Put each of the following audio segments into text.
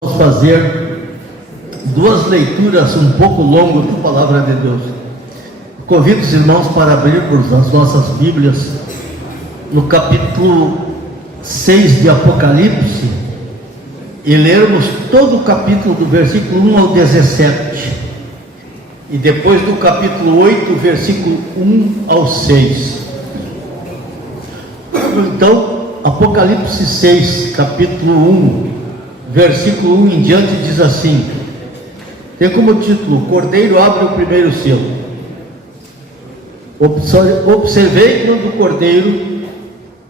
Vamos fazer duas leituras um pouco longas da Palavra de Deus. Convido os irmãos para abrirmos as nossas Bíblias no capítulo 6 de Apocalipse e lermos todo o capítulo do versículo 1 ao 17 e depois do capítulo 8, versículo 1 ao 6. Então, Apocalipse 6, capítulo 1, versículo 1 em diante, diz assim, tem como título: Cordeiro abre o primeiro selo. Observei quando o Cordeiro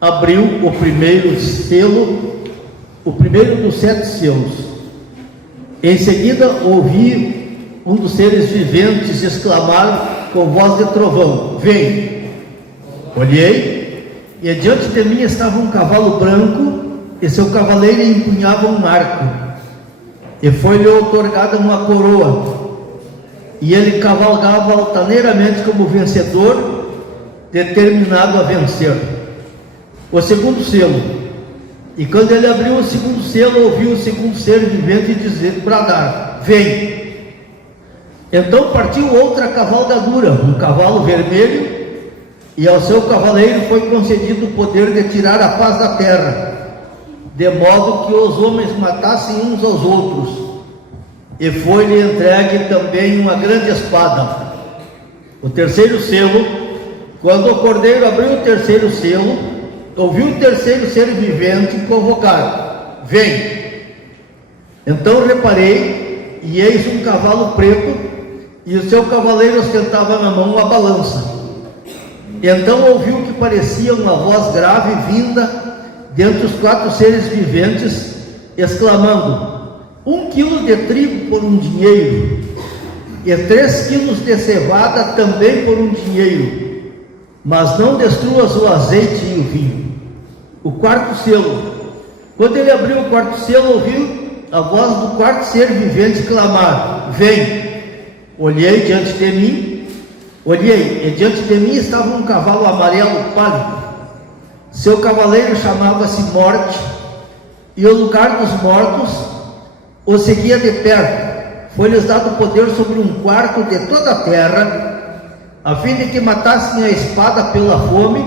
abriu o primeiro selo, o primeiro dos 7 selos. Em seguida ouvi um dos seres viventes exclamar com voz de trovão: vem! Olhei, e diante de mim estava um cavalo branco, e seu cavaleiro empunhava um arco, e foi-lhe outorgada uma coroa, e ele cavalgava altaneiramente como vencedor, determinado a vencer. O segundo selo. E quando ele abriu o segundo selo, ouviu o segundo ser vivente dizer, bradar: vem! Então partiu outra cavalgadura, um cavalo vermelho, e ao seu cavaleiro foi concedido o poder de tirar a paz da terra, de modo que os homens matassem uns aos outros, e foi-lhe entregue também uma grande espada. O terceiro selo. Quando o Cordeiro abriu o terceiro selo, ouviu o terceiro ser vivente convocar: vem! Então reparei, e eis um cavalo preto, e o seu cavaleiro ostentava na mão uma balança. Então ouviu que parecia uma voz grave vinda dentre os 4 seres viventes, exclamando: 1 quilo de trigo por 1 dinheiro, e 3 quilos de cevada também por 1 dinheiro, mas não destruas o azeite e o vinho. O quarto selo. Quando ele abriu o quarto selo, ouviu a voz do quarto ser vivente clamar: vem! Olhei, e diante de mim estava um cavalo amarelo pálido. Seu cavaleiro chamava-se Morte, e o lugar dos mortos o seguia de perto. Foi-lhes dado poder sobre 1/4 de toda a terra, a fim de que matassem a espada pela fome,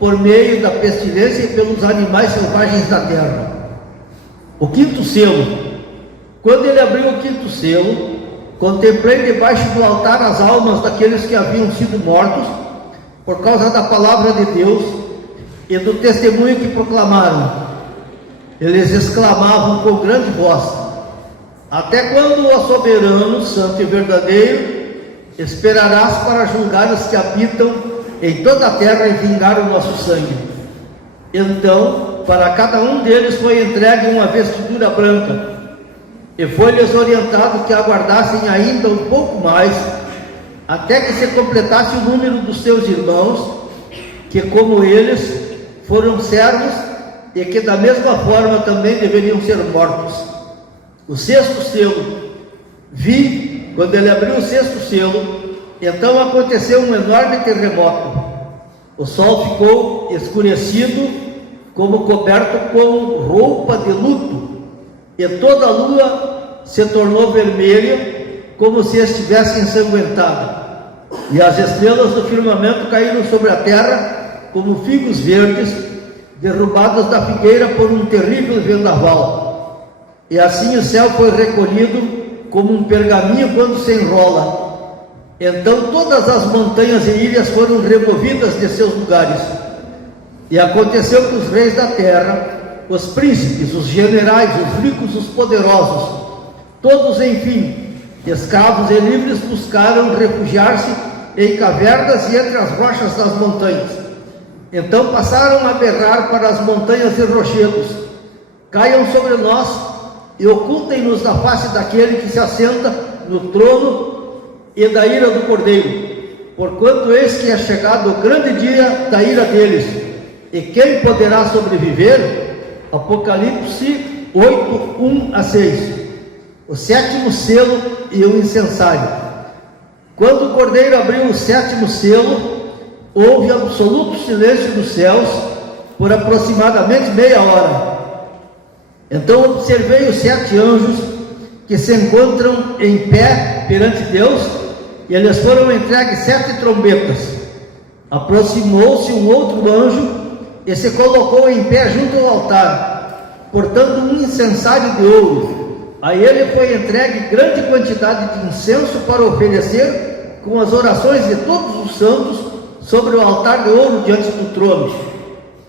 por meio da pestilência e pelos animais selvagens da terra. O quinto selo. Quando ele abriu o quinto selo, contemplei debaixo do altar as almas daqueles que haviam sido mortos por causa da palavra de Deus e do testemunho que proclamaram. Eles exclamavam com grande voz: até quando, ó soberano, santo e verdadeiro, esperarás para julgar os que habitam em toda a terra e vingar o nosso sangue? Então, para cada um deles foi entregue uma vestidura branca, e foi-lhes orientado que aguardassem ainda um pouco mais, até que se completasse o número dos seus irmãos, que como eles foram servos, e que da mesma forma também deveriam ser mortos. O sexto selo. Vi, quando ele abriu o sexto selo, então aconteceu um enorme terremoto. O sol ficou escurecido, como coberto com roupa de luto, e toda a lua se tornou vermelha, como se estivesse ensanguentada, e as estrelas do firmamento caíram sobre a terra como figos verdes derrubados da figueira por um terrível vendaval. E assim o céu foi recolhido como um pergaminho quando se enrola. Então todas as montanhas e ilhas foram removidas de seus lugares, e aconteceu que os reis da terra, os príncipes, os generais, os ricos, os poderosos, todos, enfim, escravos e livres, buscaram refugiar-se em cavernas e entre as rochas das montanhas. Então passaram a berrar para as montanhas e rochedos: caiam sobre nós e ocultem-nos da face daquele que se assenta no trono e da ira do Cordeiro, porquanto eis que é chegado o grande dia da ira deles. E quem poderá sobreviver? Apocalipse 8, 1 a 6. O sétimo selo e o incensário. Quando o Cordeiro abriu o sétimo selo, houve absoluto silêncio dos céus por aproximadamente meia hora. Então observei os 7 anjos que se encontram em pé perante Deus, e eles foram entregues 7 trombetas. Aproximou-se um outro anjo e se colocou em pé junto ao altar, portando um incensário de ouro. A ele foi entregue grande quantidade de incenso para oferecer com as orações de todos os santos sobre o altar de ouro diante do trono.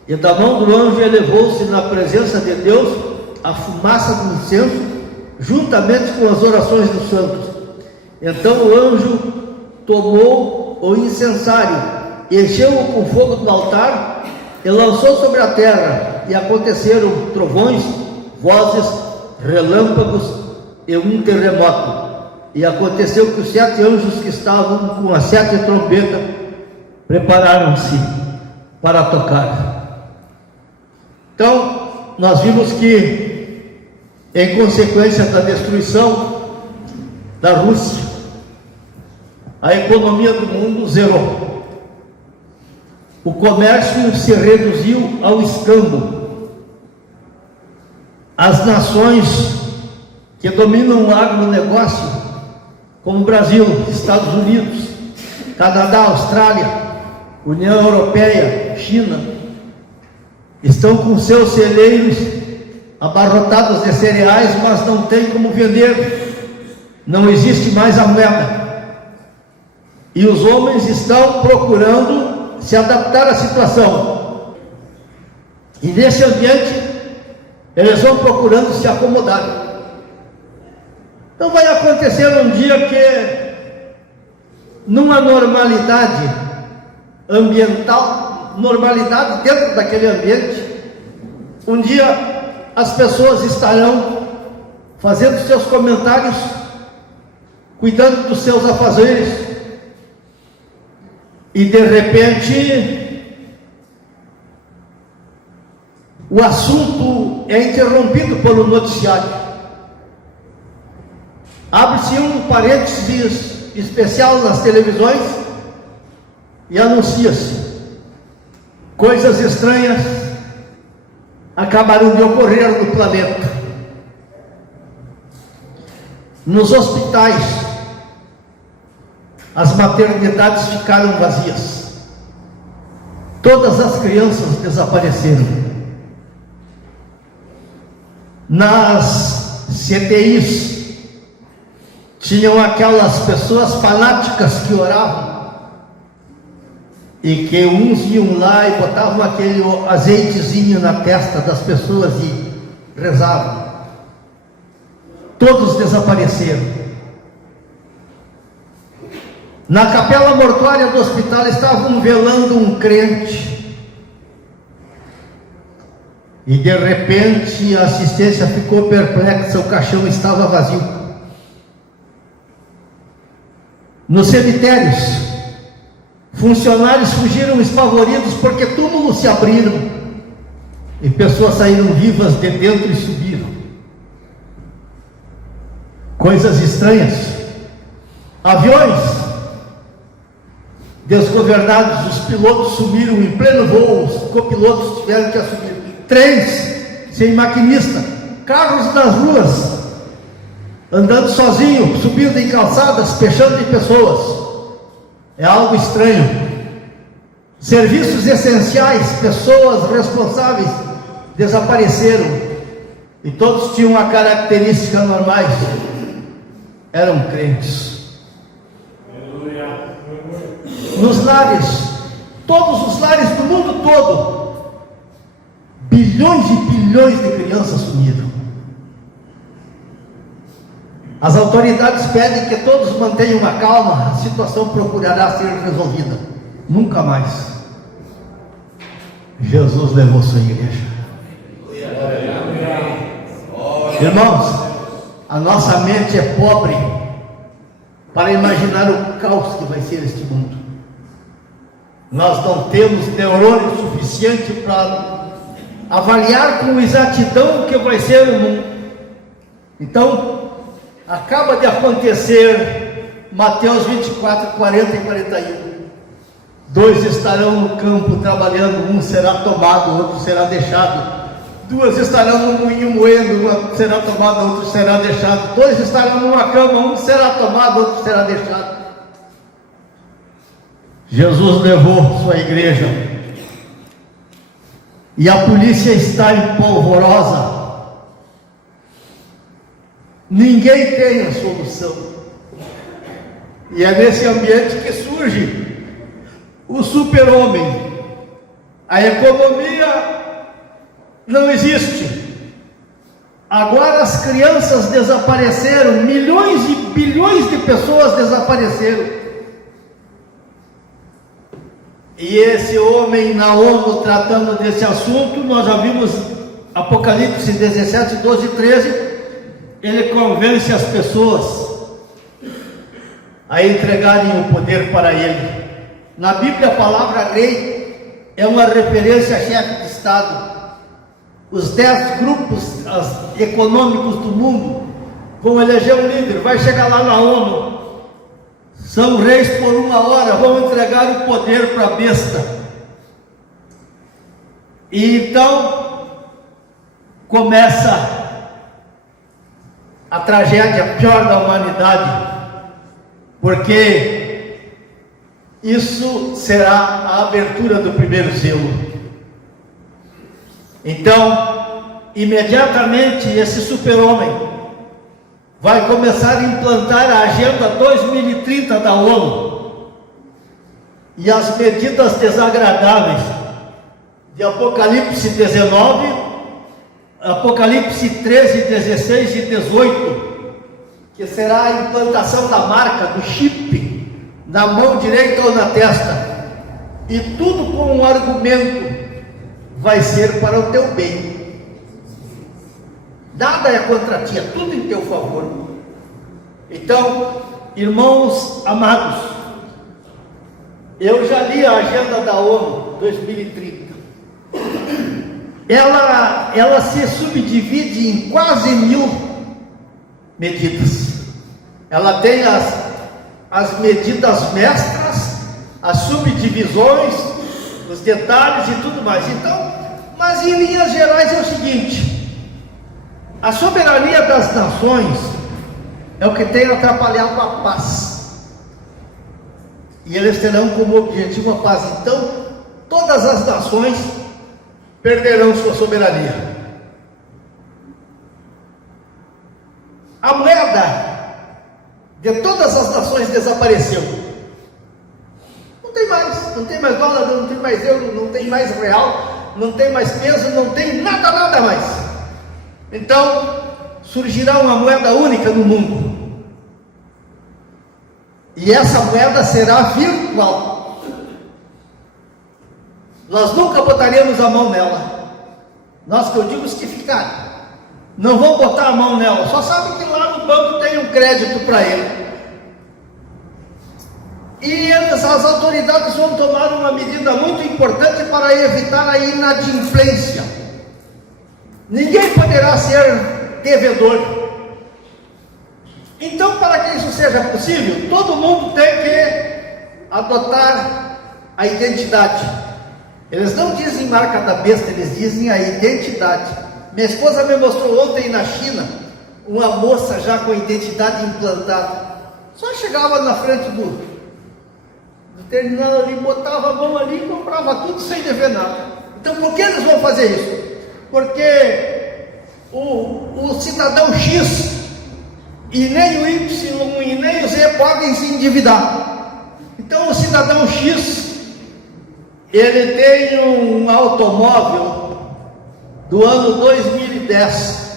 E da mão do anjo elevou-se na presença de Deus a fumaça do incenso, juntamente com as orações dos santos. Então o anjo tomou o incensário, encheu-o com fogo do altar e lançou sobre a terra, e aconteceram trovões, vozes, relâmpagos e um terremoto. E aconteceu que os 7 anjos que estavam com as 7 trombetas prepararam-se para tocar. Então nós vimos que, em consequência da destruição da Rússia, a economia do mundo zerou. O comércio se reduziu ao escambo. As nações que dominam o agronegócio, como Brasil, Estados Unidos, Canadá, Austrália, União Europeia, China, estão com seus celeiros abarrotados de cereais, mas não tem como vender. Não existe mais a moeda. E os homens estão procurando se adaptar à situação. E nesse ambiente, eles vão procurando se acomodar. Então vai acontecer um dia que, numa normalidade ambiental, normalidade dentro daquele ambiente, um dia as pessoas estarão fazendo seus comentários, cuidando dos seus afazeres, e de repente o assunto é interrompido pelo noticiário. Abre-se um parênteses especial nas televisões e anuncia-se: coisas estranhas acabaram de ocorrer no planeta. Nos hospitais, as maternidades ficaram vazias. Todas as crianças desapareceram. Nas CTIs, tinham aquelas pessoas fanáticas que oravam, e que uns iam lá e botavam aquele azeitezinho na testa das pessoas e rezavam. Todos desapareceram. Na capela mortuária do hospital estavam velando um crente, e de repente a assistência ficou perplexa, o caixão estava vazio. Nos cemitérios, funcionários fugiram espavoridos porque túmulos se abriram e pessoas saíram vivas de dentro e subiram. Coisas estranhas. Aviões desgovernados, os pilotos sumiram em pleno voo, os copilotos tiveram que assumir. Trens sem maquinista, carros nas ruas, andando sozinho, subindo em calçadas, fechando em pessoas. É algo estranho. Serviços essenciais, pessoas responsáveis desapareceram, e todos tinham uma característica normais: eram crentes. Nos lares, todos os lares do mundo todo, bilhões e bilhões de crianças sumiram. As autoridades pedem que todos mantenham a calma, a situação procurará ser resolvida. Nunca mais. Jesus levou sua igreja. Irmãos, a nossa mente é pobre para imaginar o caos que vai ser este mundo. Nós não temos neurônio suficiente para avaliar com exatidão o que vai ser o mundo. Então, acaba de acontecer Mateus 24, 40 e 41. 2 estarão no campo trabalhando, um será tomado, outro será deixado. duas estarão no moinho moendo, uma será tomada, outra será deixada. Dois estarão numa cama, um será tomado, outro será deixado. Jesus levou sua igreja e a polícia está em polvorosa. Ninguém tem a solução. E é nesse ambiente que surge o super-homem. A economia não existe. Agora as crianças desapareceram, milhões e bilhões de pessoas desapareceram. E esse homem na ONU tratando desse assunto, nós já vimos Apocalipse 17, 12 e 13, ele convence as pessoas a entregarem o poder para ele. Na Bíblia a palavra rei é uma referência a chefe de Estado. Os 10 grupos econômicos do mundo vão eleger um líder, vai chegar lá na ONU. São reis por uma hora, vão entregar o poder para a besta. E então começa a tragédia pior da humanidade, porque isso será a abertura do primeiro selo. Então, imediatamente esse super-homem vai começar a implantar a Agenda 2030 da ONU e as medidas desagradáveis de Apocalipse 19, Apocalipse 13, 16 e 18, que será a implantação da marca, do chip, na mão direita ou na testa, e tudo com um argumento: vai ser para o teu bem. Nada é contra ti, é tudo em teu favor. Então, irmãos amados, eu já li a agenda da ONU 2030. Ela se subdivide em quase 1000 medidas. Ela tem as medidas mestras, as subdivisões, os detalhes e tudo mais. Então, mas em linhas gerais é o seguinte: a soberania das nações é o que tem atrapalhado a paz, e eles terão como objetivo a paz. Então, todas as nações perderão sua soberania. A moeda de todas as nações desapareceu. Não tem mais dólar, não tem mais euro, não tem mais real, não tem mais peso, não tem nada mais. Então, surgirá uma moeda única no mundo, e essa moeda será virtual. Nós nunca botaremos a mão nela. Nós, que eu digo, os que ficarem, não vão botar a mão nela. Só sabem que lá no banco tem um crédito para ele. E as autoridades vão tomar uma medida muito importante para evitar a inadimplência. Ninguém poderá ser devedor. Então, para que isso seja possível, todo mundo tem que adotar a identidade. Eles não dizem marca da besta, eles dizem a identidade. Minha esposa me mostrou ontem na China uma moça já com a identidade implantada. Só chegava na frente do terminal ali, botava a mão ali e comprava tudo sem dever nada. Então, por que eles vão fazer isso? Porque o cidadão X e nem o Y e nem o Z podem se endividar. Então, o cidadão X, ele tem um automóvel do ano 2010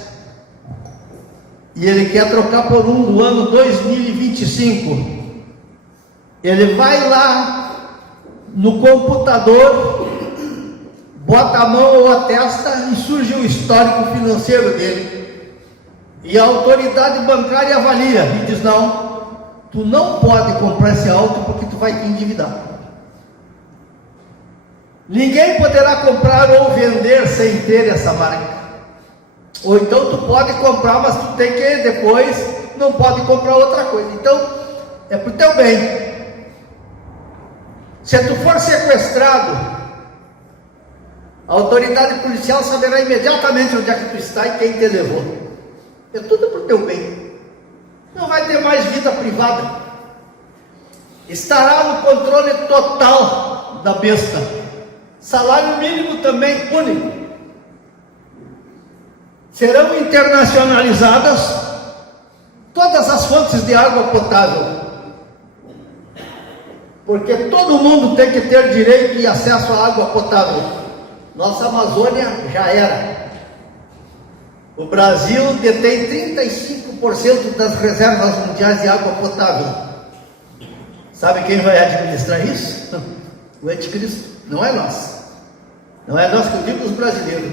e ele quer trocar por um do ano 2025. Ele vai lá no computador, bota a mão ou a testa e surge o histórico financeiro dele, e a autoridade bancária avalia e diz: não, tu não pode comprar esse auto porque tu vai te endividar. Ninguém poderá comprar ou vender sem ter essa marca. Ou então tu pode comprar, mas tu tem que depois, não pode comprar outra coisa. Então, é para o teu bem. Se tu for sequestrado, A autoridade policial saberá imediatamente onde é que tu está e quem te levou. É tudo para o teu bem. Não vai ter mais vida privada. Estará no controle total da besta. Salário mínimo também único. Serão internacionalizadas todas as fontes de água potável. Porque todo mundo tem que ter direito e acesso à água potável. Nossa Amazônia já era. O Brasil detém 35% das reservas mundiais de água potável. Sabe quem vai administrar isso? O anticristo. Não é nós. Não é nós que eu digo, os brasileiros.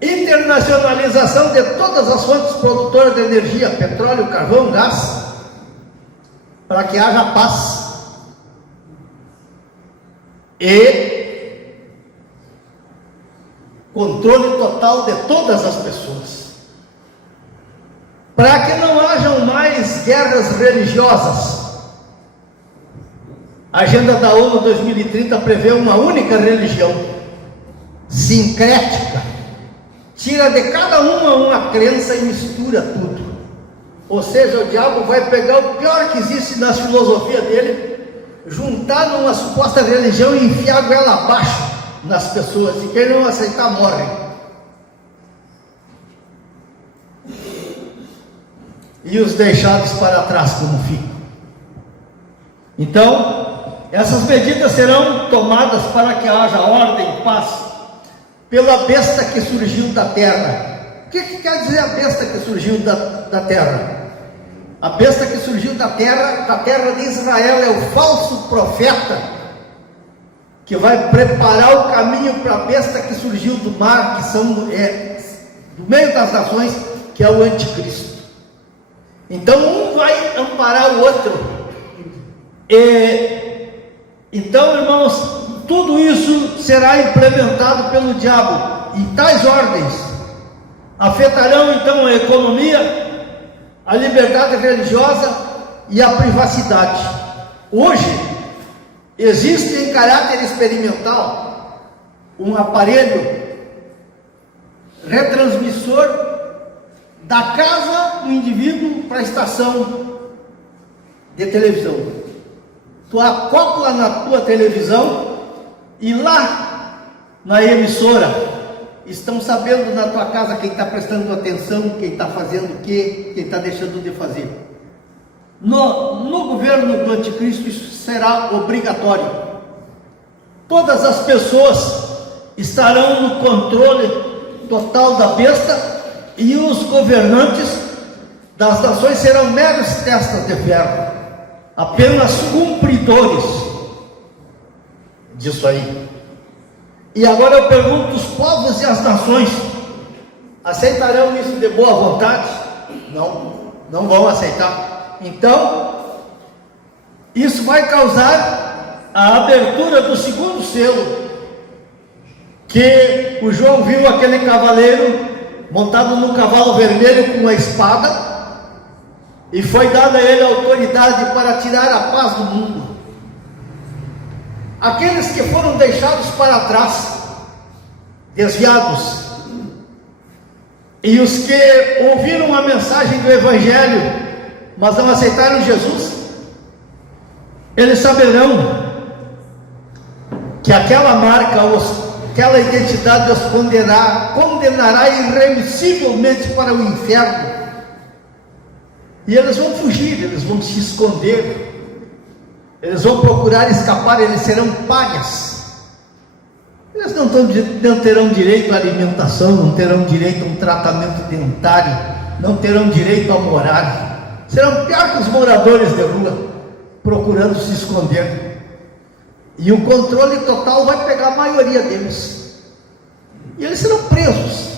Internacionalização de todas as fontes produtoras de energia, petróleo, carvão, gás, para que haja paz. E controle total de todas as pessoas, para que não hajam mais guerras religiosas. A agenda da ONU 2030 prevê uma única religião, sincrética, tira de cada uma crença e mistura tudo. Ou seja, o diabo vai pegar o pior que existe nas filosofias dele, juntar numa suposta religião e enfiar a goela abaixo nas pessoas, e quem não aceitar morre. E os deixados para trás como ficam. Então, essas medidas serão tomadas para que haja ordem e paz pela besta que surgiu da terra. O que quer dizer a besta que surgiu da terra? A besta que surgiu da terra de Israel é o falso profeta, que vai preparar o caminho para a besta que surgiu do mar, que são do meio das nações, que é o anticristo. Então um vai amparar o outro. Então, irmãos, tudo isso será implementado pelo diabo, e tais ordens afetarão então a economia, a liberdade religiosa e a privacidade. Hoje existe em caráter experimental um aparelho retransmissor da casa do indivíduo para a estação de televisão. Tu acopla na tua televisão e lá na emissora estão sabendo na tua casa quem está prestando atenção, quem está fazendo o quê, quem está deixando de fazer. No governo do anticristo isso será obrigatório. Todas as pessoas estarão no controle total da besta, e os governantes das nações serão meros testas de ferro, apenas cumpridores disso aí. E agora eu pergunto: os povos e as nações aceitarão isso de boa vontade? Não vão aceitar. Então, isso vai causar a abertura do segundo selo, que o João viu aquele cavaleiro montado no cavalo vermelho com uma espada, e foi dada a ele a autoridade para tirar a paz do mundo. Aqueles que foram deixados para trás, desviados, e os que ouviram a mensagem do Evangelho, mas não aceitaram Jesus, eles saberão que aquela marca, aquela identidade os condenará irremissivelmente para o inferno, e eles vão fugir, eles vão se esconder, eles vão procurar escapar, eles serão párias. Eles não terão direito à alimentação, não terão direito a um tratamento dentário, não terão direito a morar. Serão pior que os moradores de rua, procurando se esconder. E o controle total vai pegar a maioria deles. E eles serão presos.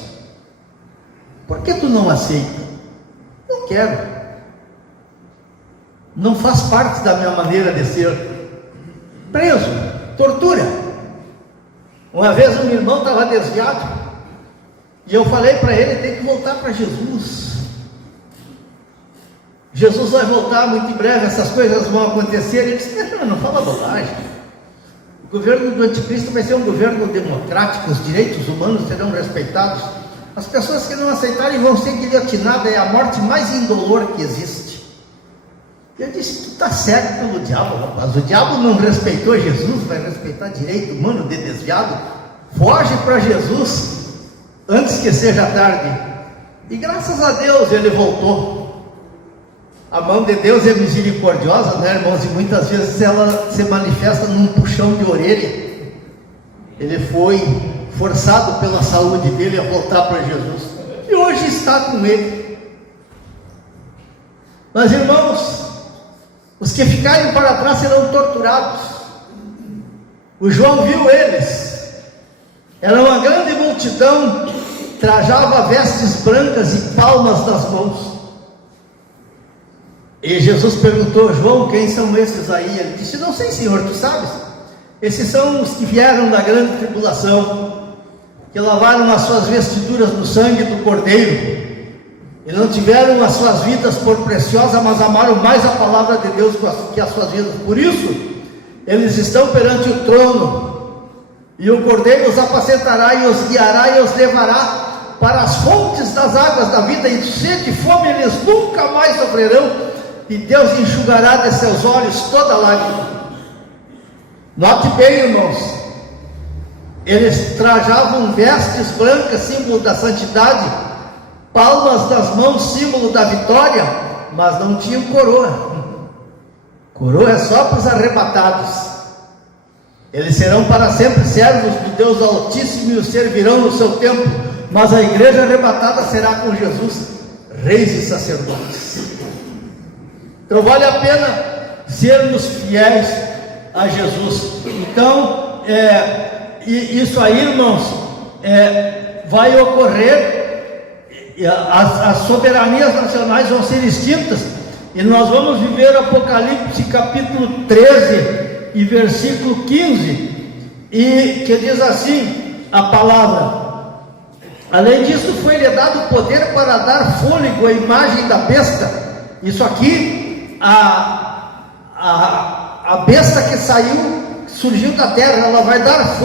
Por que tu não aceita? Não quero. Não faz parte da minha maneira de ser. Preso, tortura. Uma vez um irmão estava desviado, e eu falei para ele: tem que voltar para Jesus. Jesus vai voltar muito em breve, essas coisas vão acontecer. Ele disse: não fala bobagem. governo do anticristo vai ser um governo democrático, os direitos humanos serão respeitados. As pessoas que não aceitarem vão ser guilhotinadas, é a morte mais indolor que existe. Eu disse, tu está cego pelo diabo, rapaz. O diabo não respeitou Jesus, vai respeitar direito humano de desviado? Foge para Jesus antes que seja tarde. E graças a Deus ele voltou. A mão de Deus é misericordiosa, né, irmãos? E muitas vezes ela se manifesta num puxão de orelha. Ele foi forçado pela saúde dele a voltar para Jesus, e hoje está com ele. Mas, irmãos, os que ficarem para trás serão torturados. O João viu eles, era uma grande multidão, trajava vestes brancas e palmas nas mãos. E Jesus perguntou: João, quem são esses aí? Ele disse: não sei, Senhor, tu sabes. Esses são os que vieram da grande tribulação, que lavaram as suas vestiduras no sangue do Cordeiro, e não tiveram as suas vidas por preciosas, mas amaram mais a palavra de Deus que as suas vidas. Por isso, eles estão perante o trono, e o Cordeiro os apacentará, e os guiará, e os levará para as fontes das águas da vida, e sede e fome eles nunca mais sofrerão, e Deus enxugará de seus olhos toda lágrima. Note bem, irmãos, eles trajavam vestes brancas, símbolo da santidade, palmas das mãos, símbolo da vitória, mas não tinham coroa. Coroa é só para os arrebatados. Eles serão para sempre servos de Deus Altíssimo e o servirão no seu tempo, mas a igreja arrebatada será com Jesus, reis e sacerdotes. Então vale a pena sermos fiéis a Jesus. Então, isso aí, irmãos, vai ocorrer, as soberanias nacionais vão ser extintas, e nós vamos viver Apocalipse capítulo 13 e versículo 15, e que diz assim a palavra: além disso foi-lhe dado poder para dar fôlego à imagem da besta. Isso aqui, a besta que surgiu da terra, ela vai dar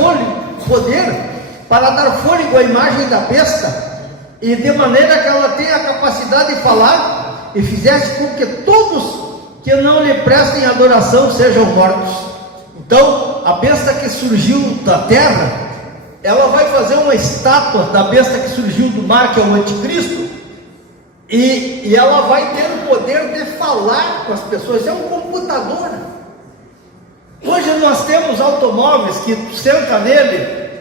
poder para dar fôlego à imagem da besta, e de maneira que ela tenha a capacidade de falar, e fizesse com que todos que não lhe prestem adoração sejam mortos. Então, a besta que surgiu da terra, ela vai fazer uma estátua da besta que surgiu do mar, que é o anticristo, e ela vai ter o poder de falar com as pessoas. É um computador. Hoje nós temos automóveis que tu senta nele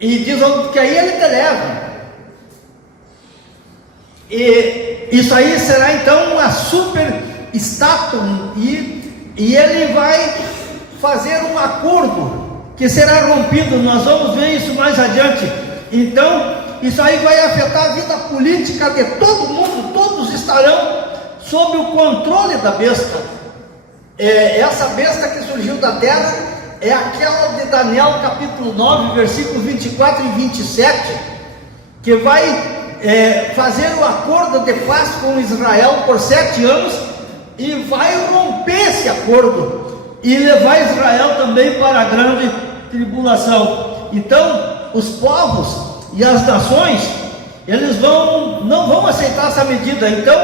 e diz que aí ele te leva. E isso aí será então uma super estátua, e ele vai fazer um acordo que será rompido. Nós vamos ver isso mais adiante. Então, isso aí vai afetar a vida política de todo mundo. Todos estarão sob o controle da besta. Essa besta que surgiu da terra é aquela de Daniel capítulo 9, versículos 24 e 27, que vai fazer o acordo de paz com Israel por 7 anos, e vai romper esse acordo, e levar Israel também para a grande tribulação. Então, os povos e as nações, eles não vão aceitar essa medida. Então,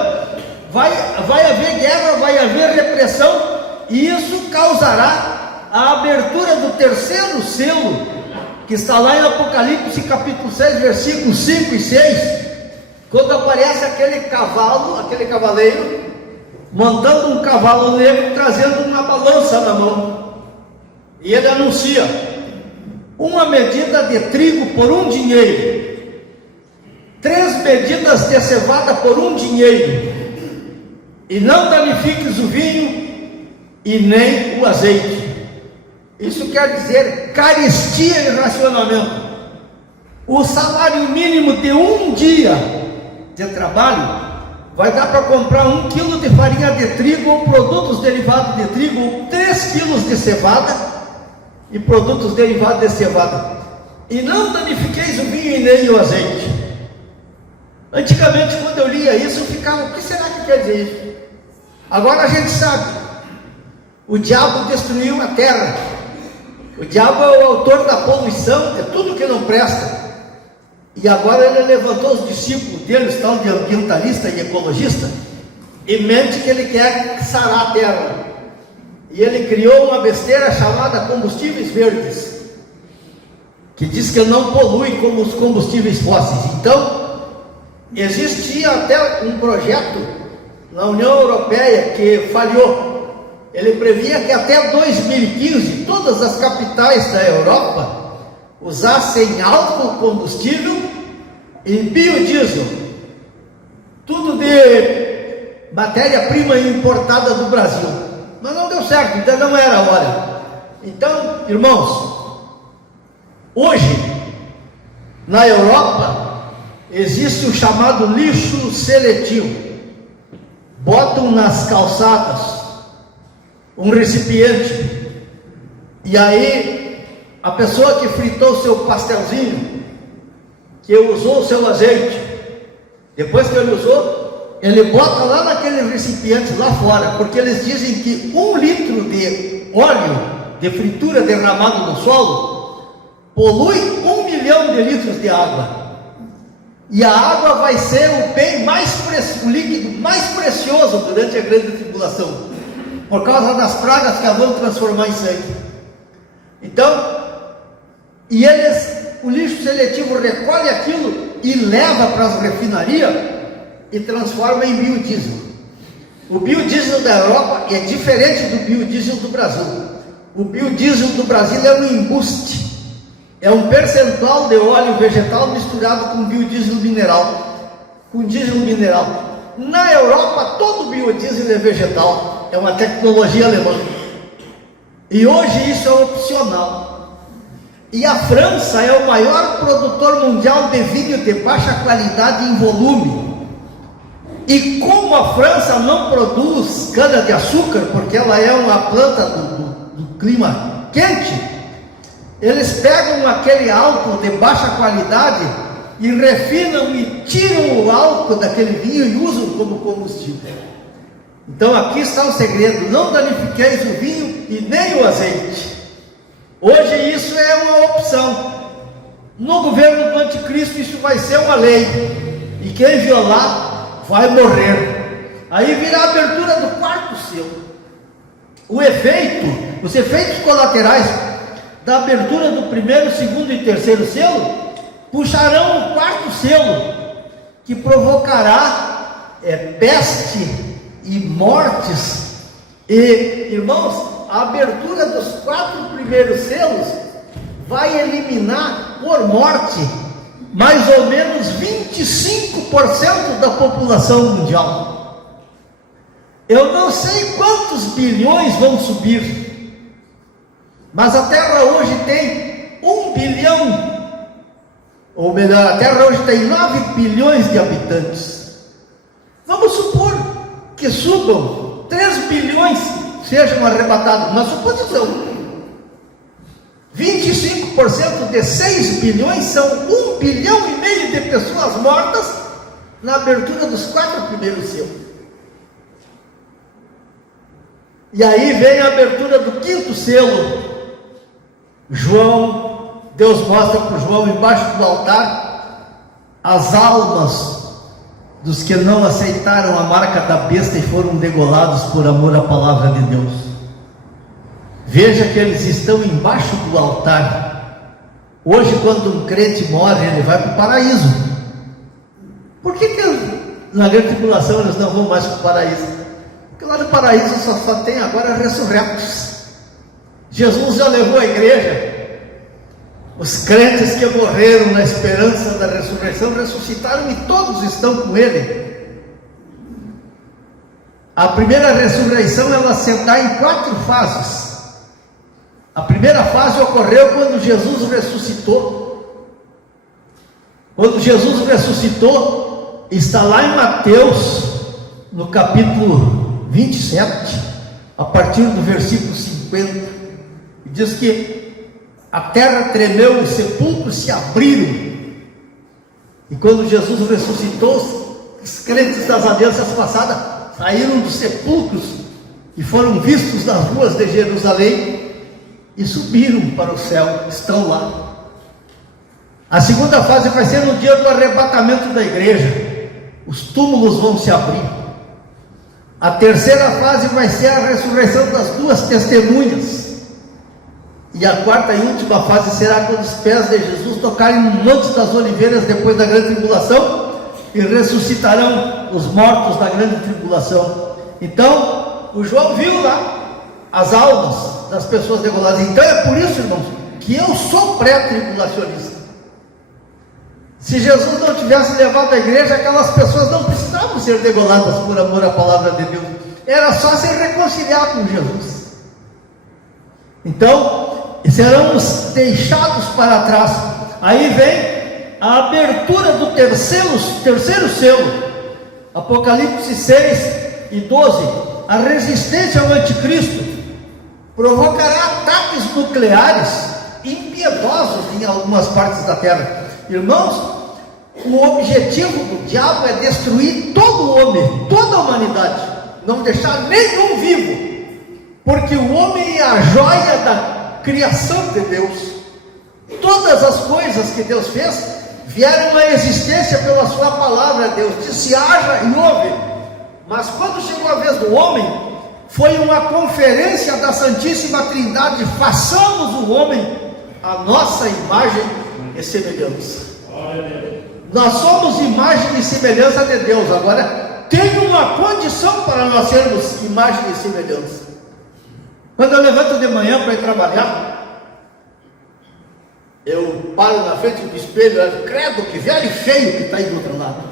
vai haver guerra, vai haver repressão, e isso causará a abertura do terceiro selo, que está lá em Apocalipse capítulo 6, versículos 5 e 6, quando aparece aquele cavaleiro, montando um cavalo negro, trazendo uma balança na mão, e ele anuncia: uma medida de trigo por 1 dinheiro, 3 medidas de cevada por 1 dinheiro, e não danifiques o vinho e nem o azeite. Isso quer dizer carestia e racionamento. O salário mínimo de 1 dia de trabalho vai dar para comprar 1 quilo de farinha de trigo ou produtos derivados de trigo, ou 3 quilos de cevada e produtos derivados de cevada. E não danifiqueis o vinho e nem o azeite. Antigamente, quando eu lia isso, eu ficava: o que será que quer dizer isso? Agora a gente sabe. O diabo destruiu a terra, O diabo é o autor da poluição, de tudo que não presta. E agora ele levantou os discípulos dele, os tal de ambientalista e ecologista, e mente que ele quer sarar a terra. E ele criou uma besteira chamada combustíveis verdes, que diz que não polui como os combustíveis fósseis. Então, existia até um projeto na União Europeia que falhou. Ele previa que até 2015 todas as capitais da Europa usassem álcool combustível e biodiesel, tudo de matéria-prima importada do Brasil. Mas não deu certo, ainda não era a hora. Então, irmãos, hoje na Europa existe o chamado lixo seletivo. Botam nas calçadas um recipiente, e aí a pessoa que fritou seu pastelzinho, que usou o seu azeite, depois que ele usou, ele bota lá naquele recipiente lá fora, porque eles dizem que 1 litro de óleo de fritura derramado no solo polui 1 milhão de litros de água. E a água vai ser o líquido mais precioso durante a grande tribulação, por causa das pragas que a vão transformar em sangue. Então, o lixo seletivo recolhe aquilo e leva para as refinarias e transforma em biodiesel. O biodiesel da Europa é diferente do biodiesel do Brasil. O biodiesel do Brasil é um embuste, é um percentual de óleo vegetal misturado com biodiesel mineral, com diesel mineral. Na Europa, todo biodiesel é vegetal. É uma tecnologia alemã. E hoje isso é opcional. E a França é o maior produtor mundial de vinho de baixa qualidade em volume. E como a França não produz cana-de-açúcar, porque ela é uma planta do clima quente, eles pegam aquele álcool de baixa qualidade e refinam e tiram o álcool daquele vinho e usam como combustível. Então aqui está o segredo: não danifiqueis o vinho e nem o azeite. Hoje isso é uma opção. No governo do anticristo isso vai ser uma lei, e quem violar vai morrer. Aí virá a abertura do 4º selo. Os efeitos colaterais da abertura do 1º, 2º e 3º selo puxarão o 4º selo, que provocará peste e mortes. E, irmãos, a abertura dos 4 primeiros selos vai eliminar por morte mais ou menos 25% da população mundial. Eu não sei quantos bilhões vão subir, mas a Terra hoje tem 1 bilhão, ou melhor, a Terra hoje tem 9 bilhões de habitantes. Vamos supor que subam 3 bilhões, sejam arrebatados, uma suposição. 25% de 6 bilhões são 1,5 bilhão de pessoas mortas na abertura dos 4 primeiros selos. E aí vem a abertura do 5º selo. Deus mostra para João, embaixo do altar, as almas dos que não aceitaram a marca da besta e foram degolados por amor à palavra de Deus. Veja que eles estão embaixo do altar. Hoje, quando um crente morre, ele vai para o paraíso. Por que na grande tribulação eles não vão mais para o paraíso? Porque lá no paraíso só tem agora ressurrectos. Jesus já levou a igreja. Os crentes que morreram na esperança da ressurreição ressuscitaram e todos estão com Ele. A primeira ressurreição ela se dá em 4 fases. A primeira fase ocorreu quando Jesus ressuscitou. Quando Jesus ressuscitou, está lá em Mateus, no capítulo 27, a partir do versículo 50, diz que a terra tremeu, os sepulcros se abriram. E quando Jesus ressuscitou, os crentes das alianças passadas saíram dos sepulcros e foram vistos nas ruas de Jerusalém. e subiram para o céu, estão lá. A segunda fase vai ser no dia do arrebatamento da igreja, os túmulos vão se abrir. A terceira fase vai ser a ressurreição das duas testemunhas. E a quarta e última fase será quando os pés de Jesus tocarem no Monte das Oliveiras depois da grande tribulação e ressuscitarão os mortos da grande tribulação. Então, o João viu lá as almas das pessoas degoladas. Então é por isso, irmãos, que eu sou pré-tribulacionista. Se Jesus não tivesse levado a igreja, aquelas pessoas não precisavam ser degoladas por amor à palavra de Deus. Era só se reconciliar com Jesus. Então, serão deixados para trás. Aí vem a abertura do terceiro selo. Apocalipse 6 e 12. A resistência ao anticristo provocará ataques nucleares impiedosos em algumas partes da terra. Irmãos, o objetivo do diabo é destruir todo o homem, toda a humanidade, não deixar nenhum vivo, porque o homem é a joia da criação de Deus. Todas as coisas que Deus fez vieram à existência pela sua palavra. Deus disse: haja e houve. Mas quando chegou a vez do homem, foi uma conferência da Santíssima Trindade: façamos o homem a nossa imagem e semelhança. Nós somos imagem e semelhança de Deus. Agora tem uma condição para nós sermos imagem e semelhança. Quando eu levanto de manhã para ir trabalhar, eu paro na frente do espelho e digo: credo, que velho feio que está aí do outro lado.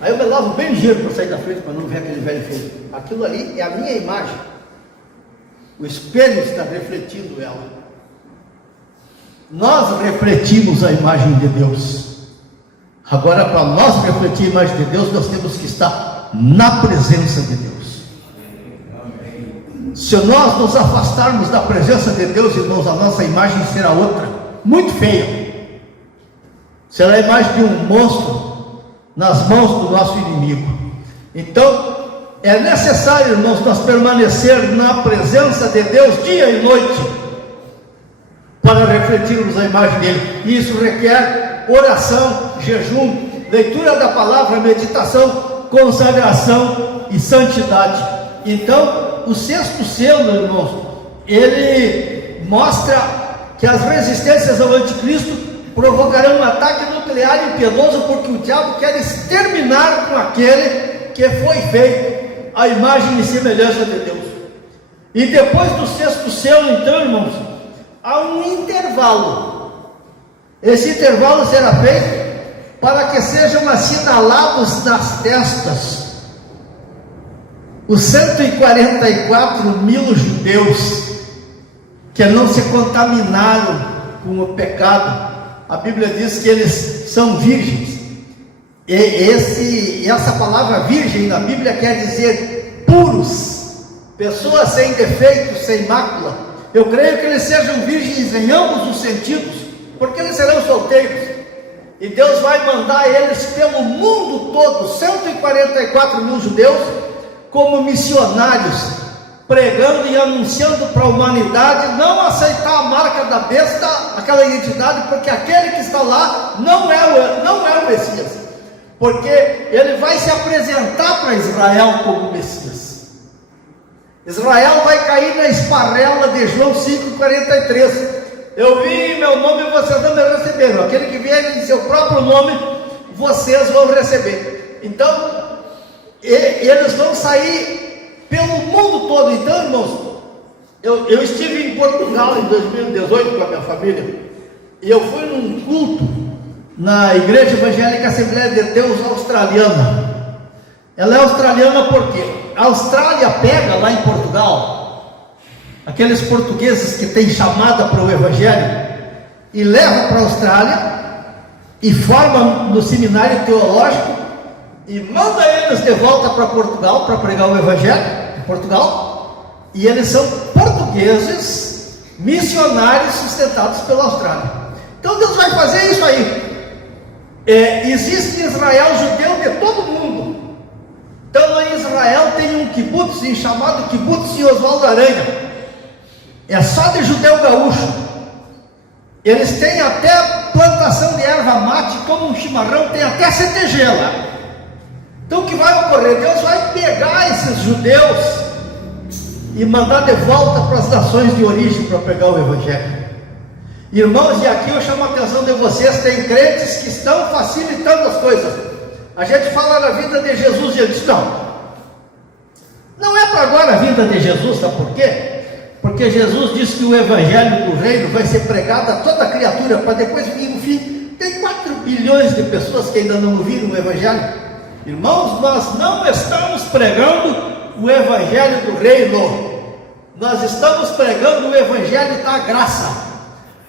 Aí eu me lavo bem ligeiro para sair da frente, para não ver aquele velho feio. Aquilo ali é a minha imagem. O espelho está refletindo ela. Nós refletimos a imagem de Deus. Agora, para nós refletir a imagem de Deus, nós temos que estar na presença de Deus. Se nós nos afastarmos da presença de Deus, irmãos, a nossa imagem será outra, muito feia. Será a imagem de um monstro nas mãos do nosso inimigo. Então, é necessário, irmãos, nós permanecer na presença de Deus dia e noite, para refletirmos a imagem dele. E isso requer oração, jejum, leitura da palavra, meditação, consagração e santidade. Então, o sexto selo, irmãos, ele mostra que as resistências ao anticristo provocarão um ataque nuclear impiedoso, porque o diabo quer exterminar com aquele que foi feito a imagem e semelhança de Deus. E depois do sexto selo, então, irmãos, há um intervalo. Esse intervalo será feito para que sejam assinalados nas testas os 144 mil judeus que não se contaminaram com o pecado. A Bíblia diz que eles são virgens. E essa palavra virgem na Bíblia quer dizer puros, pessoas sem defeito, sem mácula. Eu creio que eles sejam virgens em ambos os sentidos, porque eles serão solteiros, e Deus vai mandar eles pelo mundo todo, 144 mil judeus, como missionários, pregando e anunciando para a humanidade não aceitar a marca da besta, aquela identidade, porque aquele que está lá não é o Messias, porque ele vai se apresentar para Israel como Messias. Israel vai cair na esparrela de João 5,43. Eu vim em meu nome e vocês não me receberam. Aquele que vier em seu próprio nome, vocês vão receber. Então, eles vão sair pelo mundo todo. Então, irmãos, eu estive em Portugal em 2018 com a minha família, e eu fui num culto na Igreja Evangélica Assembleia de Deus Australiana. Ela é australiana porque a Austrália pega lá em Portugal aqueles portugueses que têm chamada para o Evangelho e leva para a Austrália e forma no seminário teológico e manda eles de volta para Portugal para pregar o Evangelho em Portugal, e eles são portugueses missionários sustentados pela Austrália. Então Deus vai fazer isso aí. Existe em Israel judeu de todo mundo. Então lá em Israel tem um kibbutz chamado Kibbutz Oswaldo Aranha. é só de judeu gaúcho. Eles têm até plantação de erva mate, como um chimarrão, tem até CTG lá. Então o que vai ocorrer? Deus vai pegar esses judeus e mandar de volta para as nações de origem para pregar o Evangelho. Irmãos, e aqui eu chamo a atenção de vocês, tem crentes que estão facilitando as coisas. A gente fala na vinda de Jesus e eles não é para agora a vinda de Jesus, sabe por quê? Porque Jesus disse que o Evangelho do Reino vai ser pregado a toda criatura, para depois vir o fim. Tem 4 bilhões de pessoas que ainda não ouviram o Evangelho. Irmãos, nós não estamos pregando o Evangelho do Reino, nós estamos pregando o Evangelho da graça.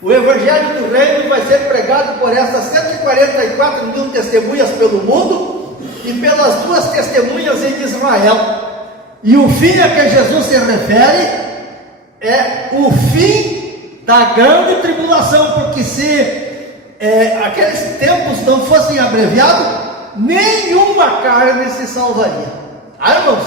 O Evangelho do Reino vai ser pregado por essas 144 mil testemunhas pelo mundo e pelas 2 testemunhas em Israel. E o fim a que Jesus se refere é o fim da grande tribulação, porque se aqueles tempos não fossem abreviados, nenhuma carne se salvaria. Irmãos,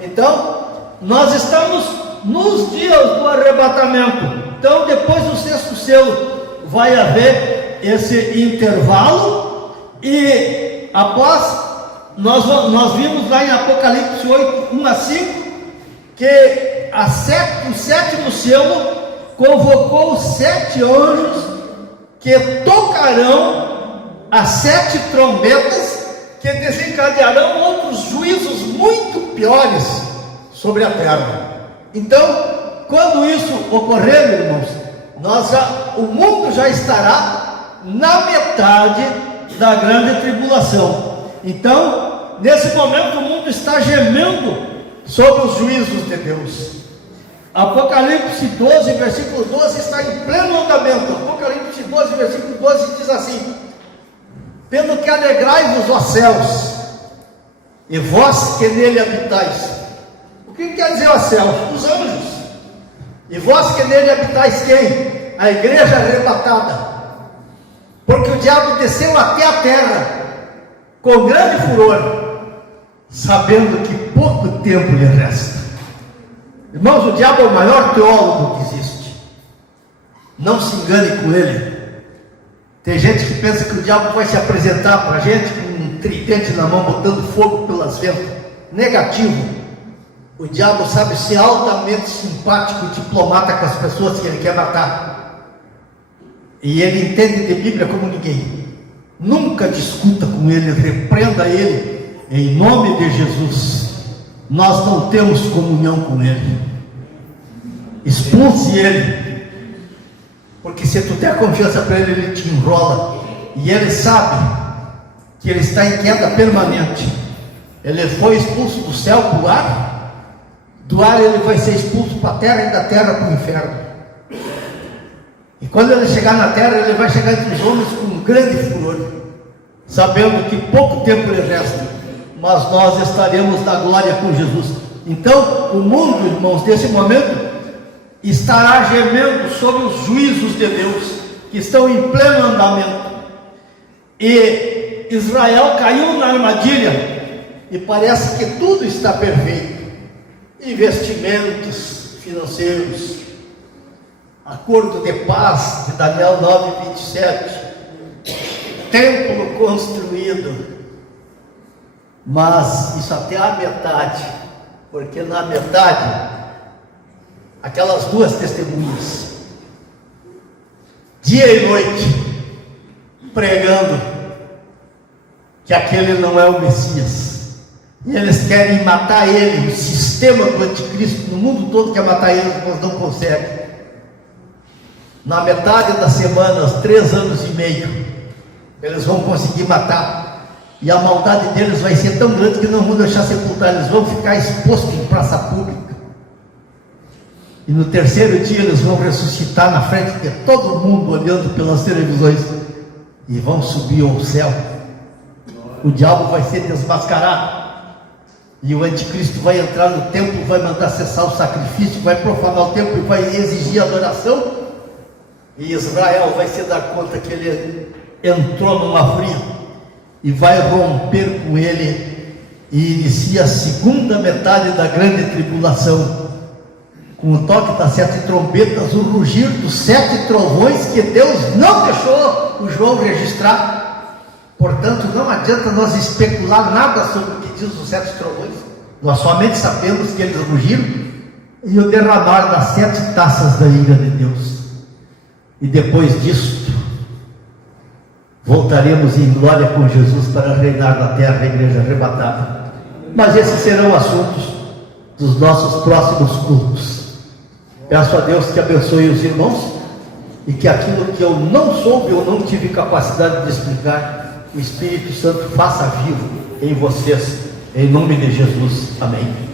então nós estamos nos dias do arrebatamento. Então depois do 6º selo vai haver esse intervalo, e após nós vimos lá em Apocalipse 8, 1 a 5, que o 7º selo convocou os 7 anjos que tocarão as 7 trombetas, que desencadearão outros juízos muito piores sobre a terra. Então, quando isso ocorrer, irmãos, o mundo já estará na metade da grande tribulação. Então, nesse momento, o mundo está gemendo sobre os juízos de Deus. Apocalipse 12, versículo 12, está em pleno andamento. Apocalipse 12, versículo 12 diz assim: pelo que alegrai-vos, ó céus, e vós que nele habitais. O que quer dizer ó céus? Os anjos. E vós que nele habitais quem? A igreja arrebatada. Porque o diabo desceu até a terra com grande furor, sabendo que pouco tempo lhe resta. Irmãos, o diabo é o maior teólogo que existe. Não se engane com ele. Tem gente que pensa que o diabo vai se apresentar para a gente com um tridente na mão, botando fogo pelas ventas. Negativo. O diabo sabe ser altamente simpático e diplomata com as pessoas que ele quer matar. E ele entende de Bíblia como ninguém. Nunca discuta com ele, repreenda ele em nome de Jesus. Nós não temos comunhão com ele. Expulse ele, porque se tu der confiança para ele, ele te enrola, e ele sabe que ele está em queda permanente. Ele foi expulso do céu para o ar, do ar ele vai ser expulso para a terra, e da terra para o inferno. E quando ele chegar na terra, ele vai chegar entre os homens com um grande furor, sabendo que pouco tempo lhe resta, mas nós estaremos na glória com Jesus. Então o mundo, irmãos, nesse momento estará gemendo sobre os juízos de Deus, que estão em pleno andamento. E Israel caiu na armadilha, e parece que tudo está perfeito. Investimentos financeiros, acordo de paz de Daniel 9:27, templo construído. Mas isso até a metade, porque na metade, aquelas 2 testemunhas, dia e noite, pregando que aquele não é o Messias, e eles querem matar ele. O sistema do anticristo no mundo todo quer matar ele, mas não consegue. Na metade da semana, 3 anos e meio, eles vão conseguir matar. E a maldade deles vai ser tão grande que não vão deixar sepultar. Eles vão ficar expostos em praça pública. E no 3º dia eles vão ressuscitar na frente de todo mundo, olhando pelas televisões, e vão subir ao céu. O diabo vai ser desmascarado, e o anticristo vai entrar no templo, vai mandar cessar o sacrifício, vai profanar o templo e vai exigir adoração. E Israel vai se dar conta que ele entrou numa fria, e vai romper com ele, e inicia a segunda metade da grande tribulação, um toque das 7 trombetas, o rugir dos 7 trovões que Deus não deixou o João registrar. Portanto, não adianta nós especular nada sobre o que diz os 7 trovões. Nós somente sabemos que eles rugiram e o derramar das 7 taças da ira de Deus. E depois disto, voltaremos em glória com Jesus para reinar na terra, a igreja arrebatada. Mas esses serão assuntos dos nossos próximos cultos. Peço a Deus que abençoe os irmãos e que aquilo que eu não soube ou não tive capacidade de explicar, o Espírito Santo faça vivo em vocês, em nome de Jesus. Amém.